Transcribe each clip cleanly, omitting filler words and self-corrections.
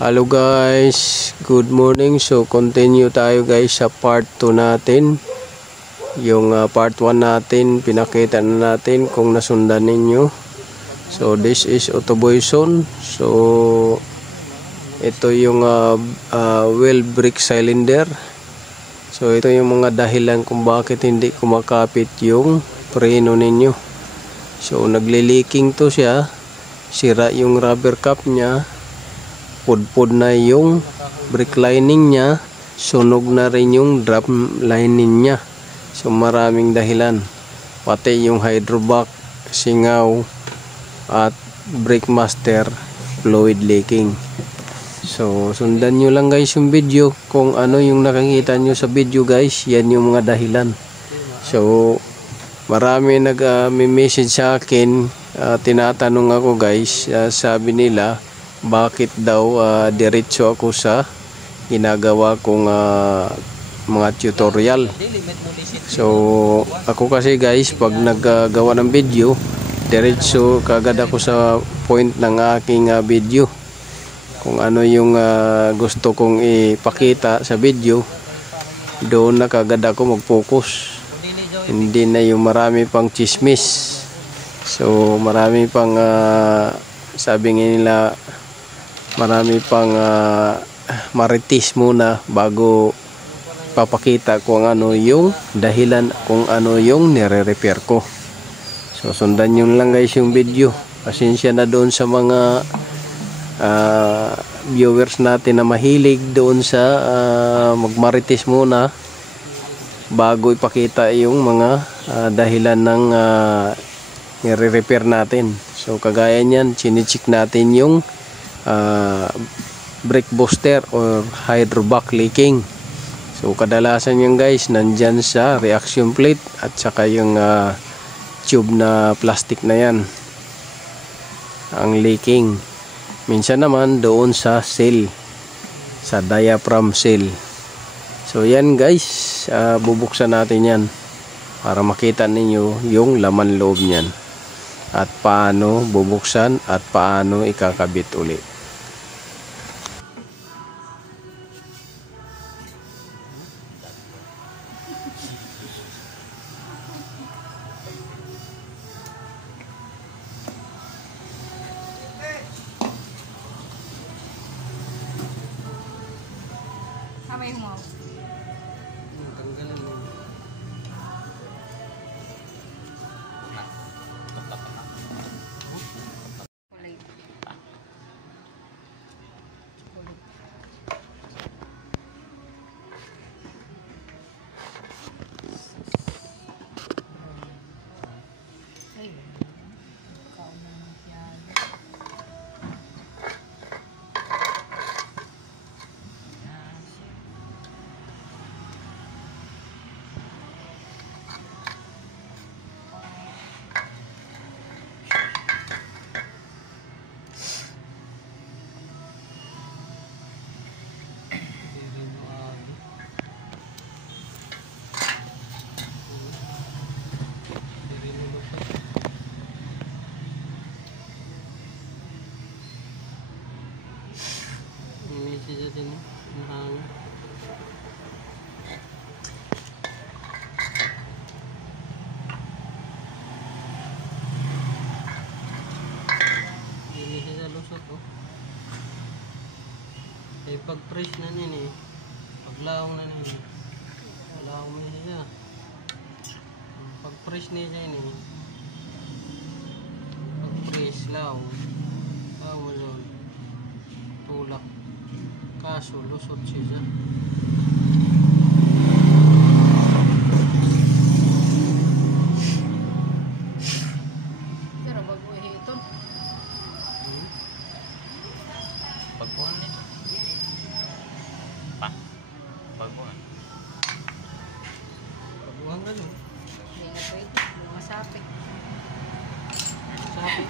Hello guys, good morning. So continue tayo guys sa part 2 natin. Yung part 1 natin, pinakita na natin kung nasundan ninyo. So this is Otoboy Zone. So ito yung wheel brake cylinder. So ito yung mga dahilan kung bakit hindi kumakapit yung preno ninyo. So nagle-leaking to siya. Sira yung rubber cap niya. Pudpud na yung brake lining niya, sunog na rin yung drum lining niya. So maraming dahilan, pati yung hydrovac, singaw at brake master fluid leaking. So sundan nyo lang guys yung video, kung ano yung nakikita nyo sa video guys, yan yung mga dahilan. So marami nag-message sa akin, tinatanong ako guys, sabi nila bakit daw diretso ako sa ginagawa kong mga tutorial. So ako kasi guys, pag naggawa ng video, diretso kagad ako sa point ng aking video. Kung ano yung gusto kong ipakita sa video, doon na kagad ako mag-focus. Hindi na yung marami pang chismis. So marami pang sabi nila, marami pang marites muna bago papakita kung ano yung dahilan, kung ano yung nire-repair ko. So sundan nyo lang guys yung video. Pasensya na doon sa mga viewers natin na mahilig doon sa magmarites muna bago ipakita yung mga dahilan ng nire-repair natin. So kagaya niyan, chine-check natin yung brake booster or hydrovac leaking. So kadalasan yung guys nandyan sa reaction plate at saka yung tube na plastic na yan ang leaking. Minsan naman doon sa seal, sa diaphragm seal. So yan guys, bubuksan natin yan para makita ninyo yung laman loob niyan at paano bubuksan at paano ikakabit uli. Kamay mo. Tanggalan mo. Pag-press na nini, paglaong na nini, paglaong mo niya. Pag-press niya nini, pag-press laong, mo doon, tulak, kaso lusot siya. Pero bago ito. Pagkuhan nito. Pagkuhan. Pagbuhan ka doon. Hindi na pwede. Mga sapik. Sabi.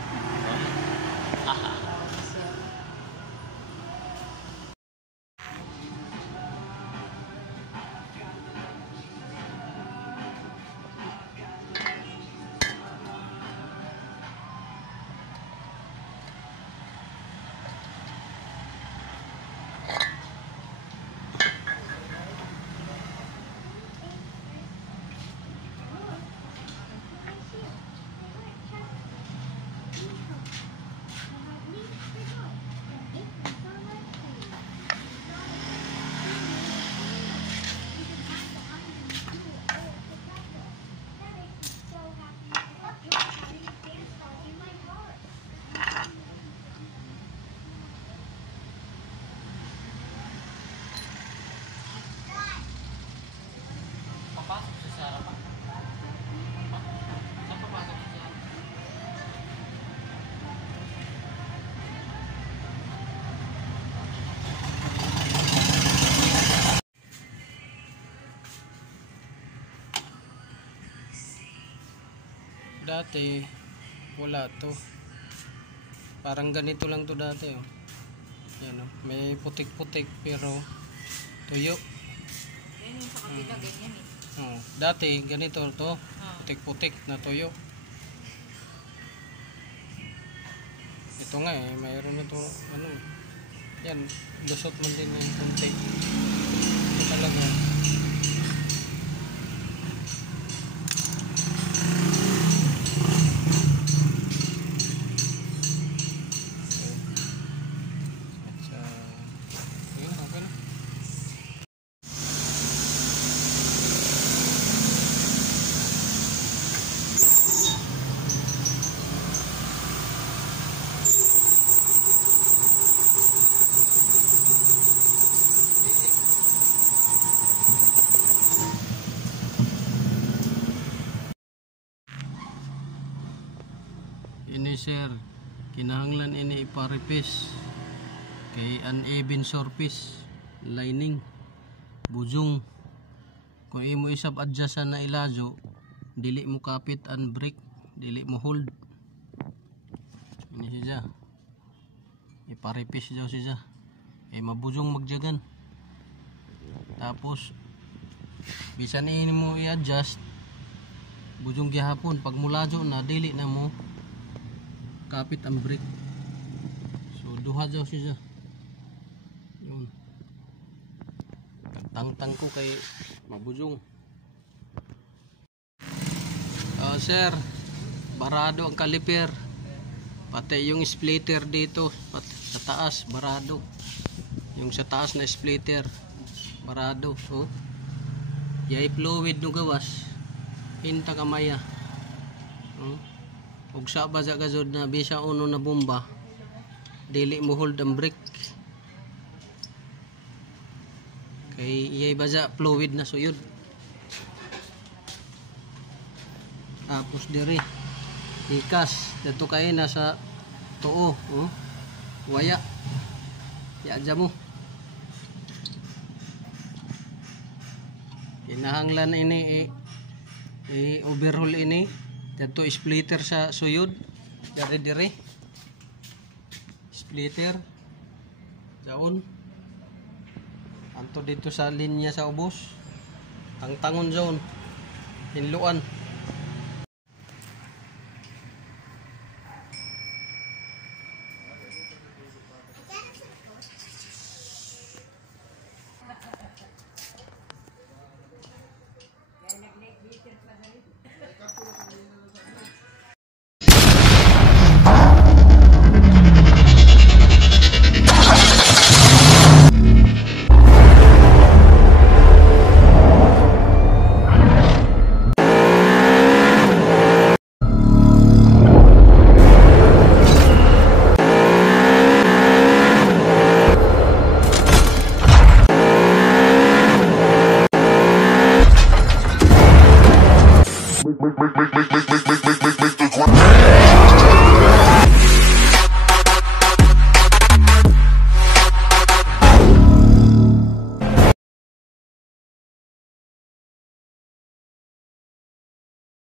dati wala to. Parang ganito lang to dati, oh. Yan, oh. May putik-putik pero tuyo. Yan yung sa kabila, ganyan eh. Oh, dati ganito to, putik-putik na tuyo. Ito nga eh, mayroon ito ano. Yan, lusot man din yung kunti. Ito talaga. Ini sir, kinahanglan ini iparipis kay uneven surface lining bujong. Kung imo isab adjustan na ilajo, dili mo kapit ang brake, dili mo hold. Ini siya, iparipis daw siya eh mabujong magjagan. Tapos bisan ini mo i-adjust bujong gihapon, pag mulajo na dili na mo kapit ang brake. So duha daw siya. Yun. Tang-tang ko kay mabujong. Sir, barado ang caliper. Pati yung splitter dito, pati sa taas barado. Yung sa taas na splitter barado. Oh. Yay fluid no gawas. Hinta kamaya. Oh. Ug sa baza gazod na bisa uno na bomba dili mo hold ang brake kay iyay baza fluid na suyod. Tapos diri ikas dito kay na sa tuo, oh. Waya ya mo kinahanglan ini overhaul ini. Dito splitter sa suyod. Dire splitter daon anto dito sa linya sa ubos ang tangon zone hinluan. Make